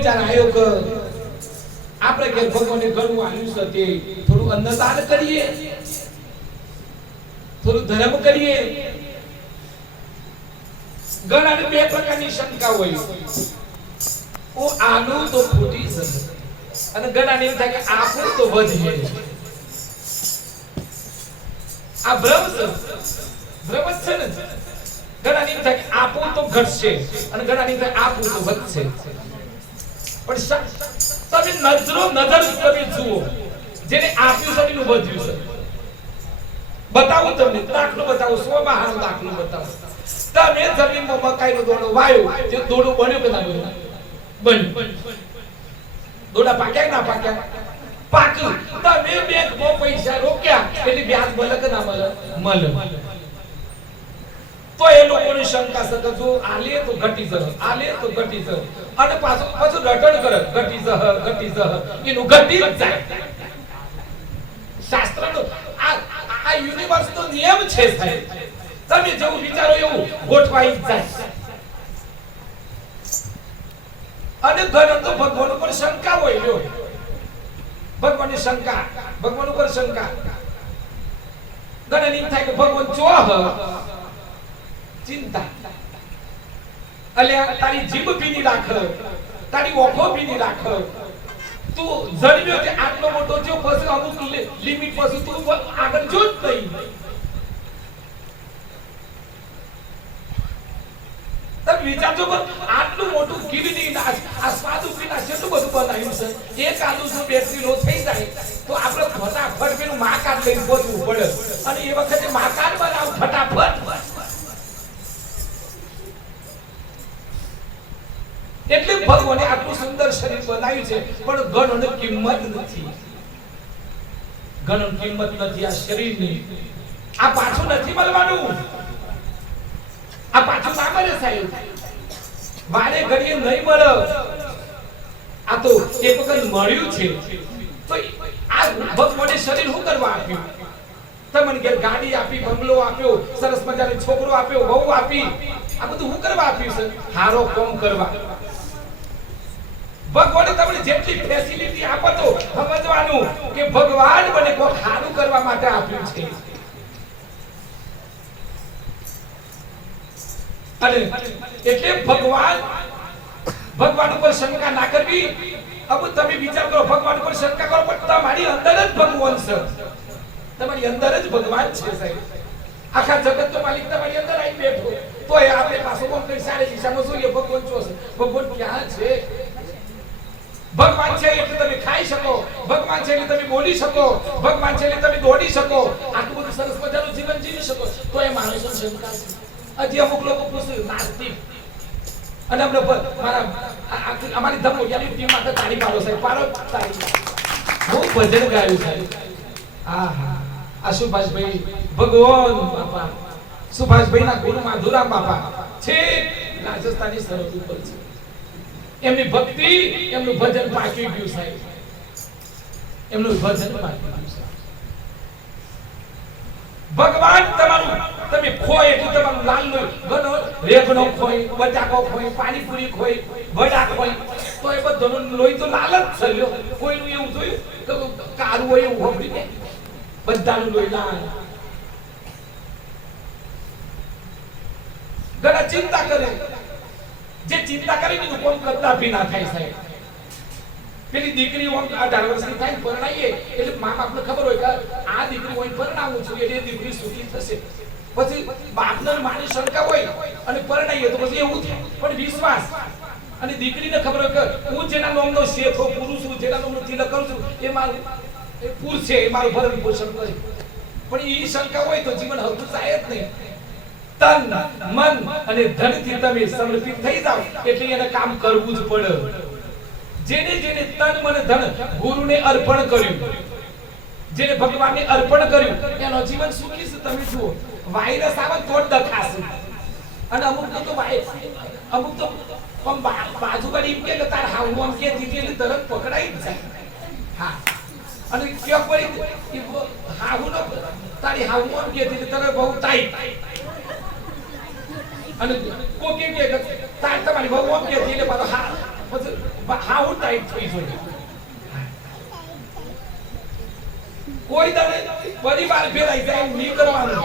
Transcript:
વિચાર આવ્યો કે આપણે કે ભગવાને ઘણું આવ્યું છે તે થોડું અન્નદાન કરીએ, થોડું ધર્મ કરીએ. ઘણાને બે પ્રકારની શંકા હોય. ઓ આનું તો ખોટી છે અને ઘણાને એમ થાય કે આપણું તો વધે. આ ભ્રમ છે, ભ્રમ જ છે ને. ઘણાને એમ થાય કે આપણું તો ઘટશે અને ઘણાને એમ થાય આપણું તો વધશે. પણ તમે નજર તમે જુઓ, જેને આપ્યું છે એનું વધ્યું છે. બતાવો તમને દાખલો બતાવો, 100 બહારનો દાખલો બતાવો. તમે જમીનમાં મકાઈનો દોડો વાયો, જે દોડો બન્યો કે ના બન્યો? બન્યું. દોડા પાક્યા ના પાક્યા? પાક્યું. તમે બેંકમાં પૈસા રોક્યા એટલે વ્યાજ મળે કે ના મળે? મળે. તો એ લોકોની શંકા છે કે જો આલે તો ઘટી જશે, આલે તો ઘટી જશે અને પાછું રટણ કરે, ઘટી જશે એનું ઘટી જ જાય. શાસ્ત્રનો આ યુનિવર્સનો નિયમ છે સાહેબ. તમે જેવું વિચારો એવું ગોઠવાઈ જાય. અને ઘણા તો ભગવાન ઉપર શંકા હોય. લ્યો ભગવાનની શંકા, ભગવાન ઉપર શંકા. ઘણા એમ થાય કે ભગવાન ચોહ ચિંતા, અલ્યા તારી જીભ ભીની રાખ, તારી ઓખો ભીની રાખ. તું જણ્યો કે આટલો મોટો જો પછી અમુક લિમિટ પછી તું આગળ જો જ નહીં. તમે વિચારજો પણ આટલું મોટું કિડની આ સ્વાદ ઉપીના કેટલું બધું બનાવ્યું છે. એક આલુ જો બેટરી લો થઈ જાય તો આપણે ફટાફટ પેલું માકાટ લઈને પહોંચવું પડે અને એ વખતે માકાટ બનાવ ફટાફટ. એટલે ભગવાને આટલું સુંદર શરીર બનાવ્યું છે પણ ગણોને કિંમત નથી. ગણોને કિંમત નથી આ શરીરની. આ પાછું નથી મળવાનું. આ પાછું ના મળે સાહેબ. વારે ઘડીએ નહીં મળે. આ તો એક વખત મળ્યું છે તો આ ભગવાને શરીર શું કરવા આપ્યું? તમને ઘેર ગાડી આપી, બંગલો આપ્યો, સરસ મજાનો છોકરો આપ્યો, વહુ આપી. આ બધું શું કરવા આપ્યું છે? હારો કામ કરવા. ભગવાને તમને જેટલી ફેસિલિટી આપો તો સમજવાનું કે ભગવાન મને કોઈ સારું કરવા માટે આપ્યું છે. અને એટલે ભગવાન ઉપર શંકા ના કરવી. હવે તમે વિચાર કરો, ભગવાન ઉપર શંકા કરો પણ તમારી અંદર જ ભગવાન છે. તમારી અંદર જ ભગવાન છે સાહેબ. આખા જગત તો માલિક તમારી અંદર આવી બેઠો. તો એ આપણે પાછો કોમ કરી સારી દિશામાં જોઈએ ભગવાન શું છે? ભગવાન ક્યાં છે? ભગવાન છે એટલે તમે ખાઈ શકો, ભગવાન છે એટલે તમે બોલી શકો, ભગવાન છે એટલે તમે દોડી શકો, આટલું બધું સરસ મજાનું જીવન જીવી શકો. તો એ માણસો શંકા છે. હજી અમુક લોકો પૂછ્યું નાસ્તિક અને અમને મારા અમારી ધમોડિયાની ટીમ માટે તાળી પાડો સાહેબ. પાડો તાળી. હું ભજન ગાયું સાહેબ. આહા આ સુભાષભાઈ ભગવાન બાપા, સુભાષભાઈ ના ગુરુ માધુરામ બાપા છે રાજસ્થાની સરહદ ઉપર છે. એમની ભક્તિ, એમનું ભજન પાકી ગયું સાહેબ. એમનું ભજન પાકી ગયું સાહેબ. ભગવાન તમારું તમે ખોય એટલે તમારું લાલ ગનો રેગનો ખોય, બટાકો ખોય, પાણીપુરી ખોય, વડા ખોય તો એ બધાનું લોહી તો લાલ જ છે. લ્યો કોઈનું એવું જોયું કે કારું હોય એવું હોબડી ને બધાનું લોહી લાલ. ઘણા ચિંતા કરે. જે ચિંતા કરીને કોમ કદાપી ના થાય સાહેબ. પેલી દીકરી 18 વર્ષની થાય પરણાઈએ એટલે મા બાપને ખબર હોય કે આ દીકરી હોય પરણાવું છું એટલે એ દીકરી સુખી થશે. પછી બાપને માની શંકા હોય અને પરણાઈએ તો પછી એવું થાય. પણ વિશ્વાસ અને દીકરીને ખબર હોય કે હું જેના નામનો શેઠો પુરુષ છું, જેના નામનો તિલક કરું છું એ મારું એ પુરુષ છે, એ મારું ભરણ પોષણ કરે. પણ એ શંકા હોય તો જીવન હલકું જાય જ નહીં. તન, મન અને ધનથી તમે સમર્પિત થઈ જાવ એટલે એને કામ કરવું જ પડે. જેને જેને તન મન ધન ગુરુને અર્પણ કર્યું, જેને ભગવાનને અર્પણ કર્યું એનો જીવન સુખી છે. તમે જુઓ વાયરસ આવે તો જ દખાશે. અને અમુક તો અમુક તો બાજુવાળી એમ કે તાર હાવું આમ કે દીધી એટલે તરત પકડાઈ જ જાય. હા અને ક્યાં પડી હાવું નો તારી હાવું આમ કે દીધી તરત બહુ ટાઈટ. અને કોકે કે તાર તમારી બહુ આમ કે દીધી એટલે પાછો હા પછી હાઉ ટાઈટ થઈ જોઈએ. કોઈ દાડે પરિવાર ફેરાઈ જાય નહીં કરવાનું.